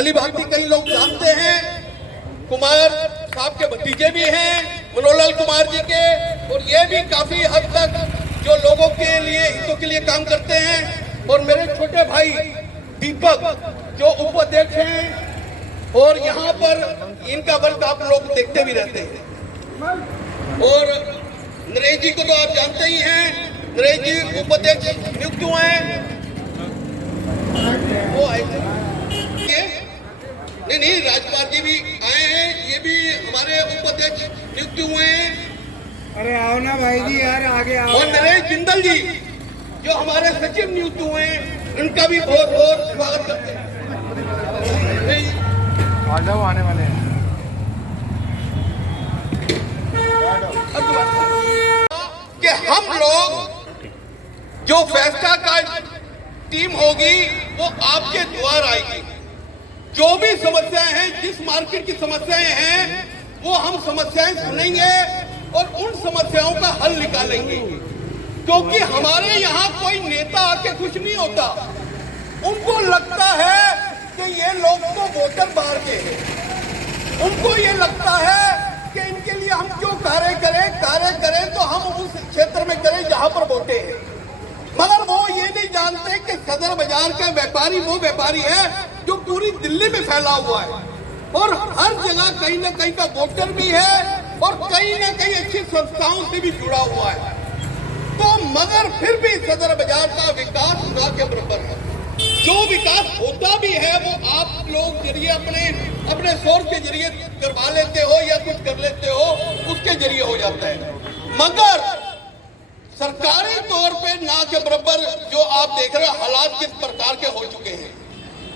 भली भांति कई लोग जानते हैं, कुमार साहब के भतीजे भी हैं मनोहरलाल कुमार जी के, और ये भी काफी हद तक जो लोगों के लिए हितों के लिए काम करते हैं। और मेरे छोटे भाई दीपक जो उपाध्यक्ष हैं, और यहाँ पर इनका वर्क आप लोग देखते भी रहते हैं। और नरेश जी को तो आप जानते ही हैं, नरेश जी उपाध्यक्ष नियुक्त हुए हैं, वो आए थे। नहीं, राजपाल जी भी आए हैं, ये भी हमारे उपाध्यक्ष नियुक्त हुए हैं। अरे आओ ना भाई जी यार, आगे आओ। और नरेश जिंदल जी जो हमारे सचिव नियुक्त हुए हैं, इनका भी बहुत बहुत स्वागत करते हैं। आ जाओ, आने वाले हैं। कि हम लोग जो फैसला का टीम होगी वो आपके द्वार आएगी। जो भी समस्याएं हैं, जिस मार्केट की समस्याएं हैं, वो हम समस्याएं सुनेंगे और उन समस्याओं का हल निकालेंगे। क्योंकि हमारे यहाँ कोई नेता आके कुछ नहीं होता, उनको लगता है कि ये लोग तो वोटर बाहर के हैं, उनको ये लगता है कि इनके लिए हम क्यों कार्य करें तो हम उस क्षेत्र में करें जहां पर वोटे हैं। मगर वो ये नहीं जानते कि सदर बाजार का व्यापारी वो व्यापारी है जो पूरी दिल्ली में फैला हुआ है, और हर जगह कहीं ना कहीं का वोटर भी है, और कहीं ना कहीं अच्छी संस्थाओं से भी जुड़ा हुआ है। तो मगर फिर भी सदर बाजार का विकास ना के बराबर है। जो विकास होता भी है वो आप लोग जरिए अपने सोर्स के जरिए करवा लेते हो या कुछ कर लेते हो, उसके जरिए हो जाता है। मगर सरकारी तौर पे ना के बराबर जो आप देख रहे हो हालात किस प्रकार के हो चुके हैं।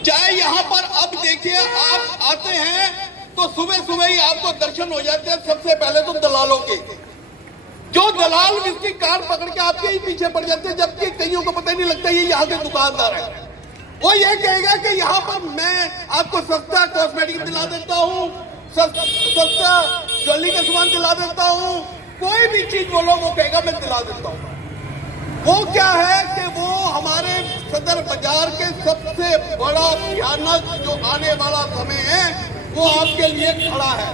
चाहे यहाँ पर अब देखिए, आप आते हैं तो सुबह ही आपको दर्शन हो जाते हैं सबसे पहले तो दलालों के, जो दलाल इसकी कार पकड़ के आपके ही पीछे पड़ जाते हैं, जबकि कईयों को पता ही नहीं लगता ये यहाँ के दुकानदार है। वो ये कहेगा कि यहाँ पर मैं आपको सस्ता कॉस्मेटिक दिला देता हूँ, सस्ता ज्वेलरी का सामान दिला देता हूँ, कोई भी चीज बोलो वो कहेगा मैं दिला देता हूँ। वो क्या है कि वो हमारे सदर बाजार के सबसे बड़ा भयानक जो आने वाला समय है वो आपके लिए खड़ा है,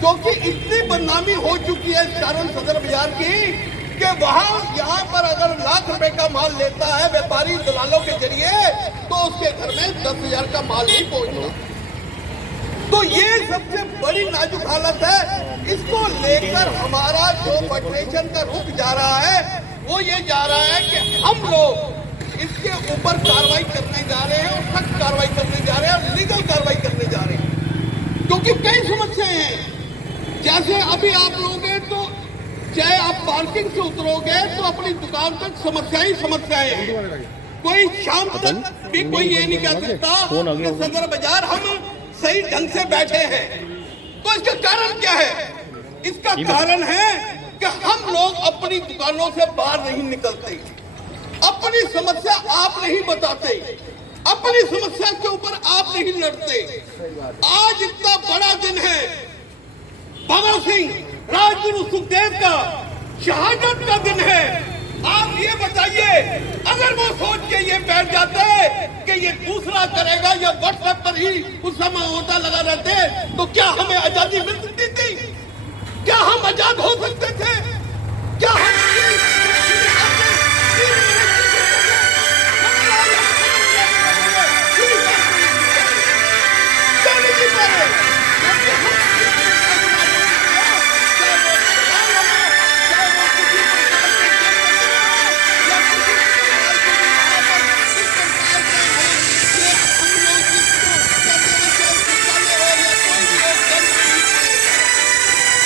क्योंकि इतनी बदनामी हो चुकी है सारण सदर बाजार की कि वहां यहाँ पर अगर लाख रुपए का माल लेता है व्यापारी दलालों के जरिए, तो उसके घर में 10,000 का माल ही पहुंचता। तो ये सबसे बड़ी नाजुक हालत है। इसको लेकर हमारा जो फेडरेशन का रुख जा रहा है वो ये जा रहा है कि हम लोग इसके ऊपर कार्रवाई करने जा रहे हैं, और सख्त कार्रवाई करने जा रहे हैं, और लीगल कार्रवाई करने जा रहे हैं। क्योंकि कई समस्याएं हैं। जैसे अभी आप लोग तो चाहे आप पार्किंग से उतरोगे तो अपनी दुकान तक समस्याएं हैं। कोई शाम तक भी कोई ये नहीं कह सकता कि सदर बाजार हम सही ढंग से बैठे हैं। तो इसका कारण क्या है? इसका कारण है कि हम लोग अपनी दुकानों से बाहर नहीं निकलते, अपनी समस्या आप नहीं बताते, अपनी समस्या के ऊपर आप नहीं लड़ते। आज इतना बड़ा दिन है, भगत सिंह राजगुरु सुखदेव का शहादत का दिन है। आप ये बताइए, अगर वो सोच के ये बैठ जाते कि ये दूसरा करेगा या व्हाट्सएप पर ही उस समय होता लगा रहते, तो क्या हमें आजादी मिल सकती थी? क्या हम आजाद हो सकते थे? क्या हम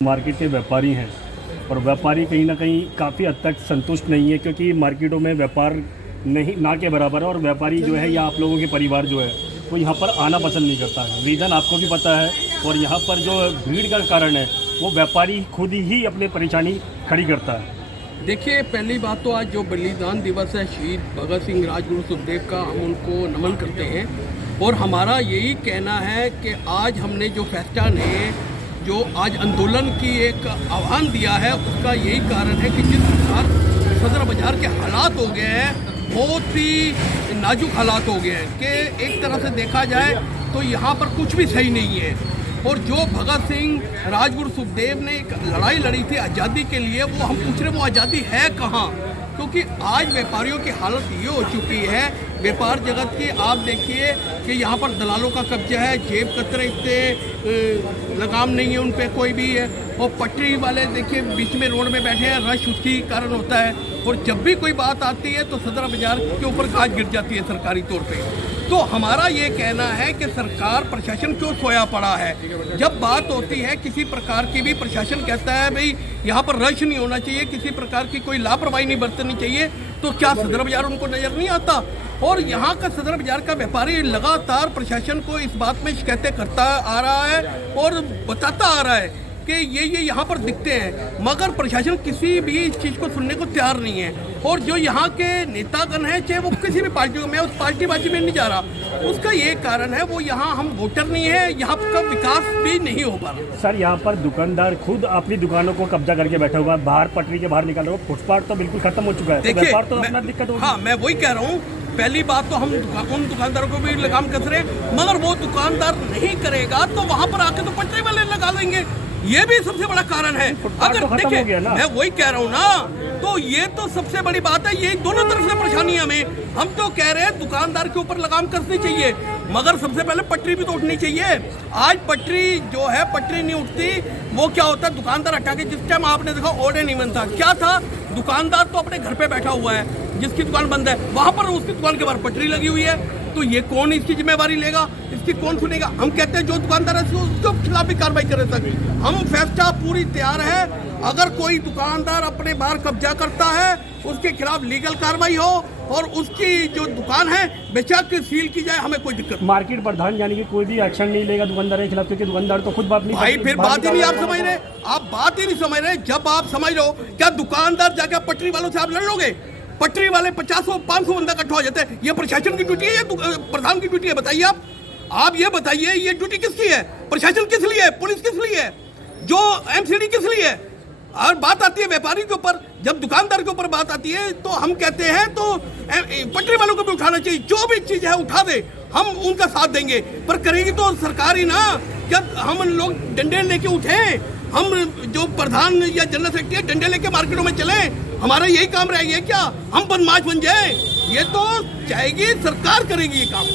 मार्केट के व्यापारी हैं, और व्यापारी कहीं ना कहीं काफ़ी हद तक संतुष्ट नहीं है, क्योंकि मार्केटों में व्यापार नहीं ना के बराबर है, और व्यापारी जो है या आप लोगों के परिवार जो है वो यहाँ पर आना पसंद नहीं करता है। रीज़न आपको भी पता है, और यहाँ पर जो भीड़ का कारण है वो व्यापारी खुद ही अपनी परेशानी खड़ी करता है। देखिए, पहली बात तो आज जो बलिदान दिवस है शहीद भगत सिंह राजगुरु सुखदेव का, हम उनको नमन करते हैं। और हमारा यही कहना है कि आज हमने जो फैसला ने जो आज आंदोलन की एक आह्वान दिया है, उसका यही कारण है कि जिस प्रकार सदर बाजार के हालात हो गए हैं, बहुत ही नाजुक हालात हो गए हैं कि एक तरह से देखा जाए तो यहाँ पर कुछ भी सही नहीं है। और जो भगत सिंह राजगुरु सुखदेव ने एक लड़ाई लड़ी थी आज़ादी के लिए, वो हम पूछ रहे वो आज़ादी है कहाँ? क्योंकि आज व्यापारियों की हालत ये हो चुकी है, व्यापार जगत की, आप देखिए कि यहाँ पर दलालों का कब्जा है, जेब कतरे इतने लगाम नहीं है उन पे कोई भी है। और पटरी वाले देखिए बीच में रोड में बैठे हैं, रश उसकी कारण होता है। और जब भी कोई बात आती है तो सदर बाजार के ऊपर गाज गिर जाती है सरकारी तौर पे। तो हमारा ये कहना है कि सरकार प्रशासन क्यों सोया पड़ा है? जब बात होती है किसी प्रकार की भी, प्रशासन कहता है भाई यहाँ पर रश नहीं होना चाहिए, किसी प्रकार की कोई लापरवाही नहीं बरतनी चाहिए, तो क्या सदर बाजार उनको नज़र नहीं आता? और यहाँ का सदर बाजार का व्यापारी लगातार प्रशासन को इस बात में शिकायतें करता आ रहा है और बताता आ रहा है कि ये यहाँ पर दिखते हैं, मगर प्रशासन किसी भी इस चीज़ को सुनने को तैयार नहीं है। और जो यहाँ के नेतागण हैं, चाहे वो किसी भी पार्टी को, मैं उस पार्टीबाजी में नहीं जा रहा, उसका ये कारण है वो यहाँ हम वोटर नहीं है, यहाँ का विकास भी नहीं हो पा रहा। सर यहाँ पर दुकानदार खुद अपनी दुकानों को कब्जा करके बैठा हुआ है, बाहर पटरी के बाहर निकल रहा है, फुटपाथ तो बिल्कुल खत्म हो चुका है। देखिए, व्यापार तो अपना दिक्कत होगी। हाँ, मैं वही कह रहा हूँ, पहली बात तो हम उन दुकानदारों को भी लगाम कस रहे, मगर वो दुकानदार नहीं करेगा तो वहाँ पर आके तो पटरी वाले लगा देंगे, ये भी सबसे बड़ा कारण है। अगर देखिए, मैं वही कह रहा हूँ ना, तो ये तो सबसे बड़ी बात है, ये दोनों तरफ से परेशानी है हमें। हम तो कह रहे हैं दुकानदार के ऊपर लगाम कसनी चाहिए, मगर सबसे पहले पटरी भी तो उठनी चाहिए। आज पटरी जो है, पटरी नहीं उठती, वो क्या होता है, दुकानदार हटा के, जिस टाइम आपने देखा ऑर्डर नहीं बनता, क्या था, दुकानदार तो अपने घर पे बैठा हुआ है, जिसकी दुकान बंद है वहां पर उसकी दुकान के बाहर पटरी लगी हुई है, तो ये कौन इसकी जिम्मेवारी लेगा, इसकी कौन सुनेगा? हम कहते हैं जो दुकानदार है उसके खिलाफ भी कार्रवाई करे सके। हम फैसला पूरी तैयार है, अगर कोई दुकानदार अपने बाहर कब्जा करता है उसके खिलाफ लीगल कार्रवाई हो और उसकी जो दुकान है बेशक सील की जाए, हमें कोई दिक्कत। मार्केट प्रधान यानी कि कोई भी एक्शन नहीं लेगा दुकानदार के खिलाफ, क्योंकि दुकानदार तो खुद बात नहीं, भाई फिर बात ही नहीं आप समझ रहे, आप बात ही नहीं समझ रहे। जब आप समझ रहे हो, क्या दुकानदार जाके पटरी वालों से आप लड़ लोगे? पटरी वाले 500-500 बंदा इकट्ठा हो जाते हैं, ये प्रशासन की ड्यूटी है या प्रधान की ड्यूटी है? बताइए आप ये बताइए, ये ड्यूटी किसकी है? प्रशासन किस लिए है? पुलिस किस लिए है? जो एमसीडी किस लिए है? और बात आती है व्यापारी के ऊपर, जब दुकानदार के ऊपर बात आती है तो हम कहते हैं तो पटरी वालों को भी उठाना चाहिए, जो भी चीज़ है उठा दे, हम उनका साथ देंगे, पर करेगी तो सरकार ही ना। जब हम लोग डंडे लेके उठे, हम जो प्रधान या जनरल सेक्रेटरी डंडे लेके मार्केटों में चले, हमारा यही काम रह गया क्या? हम बदमाश बन जाए? ये तो चाहेगी सरकार करेगी ये काम।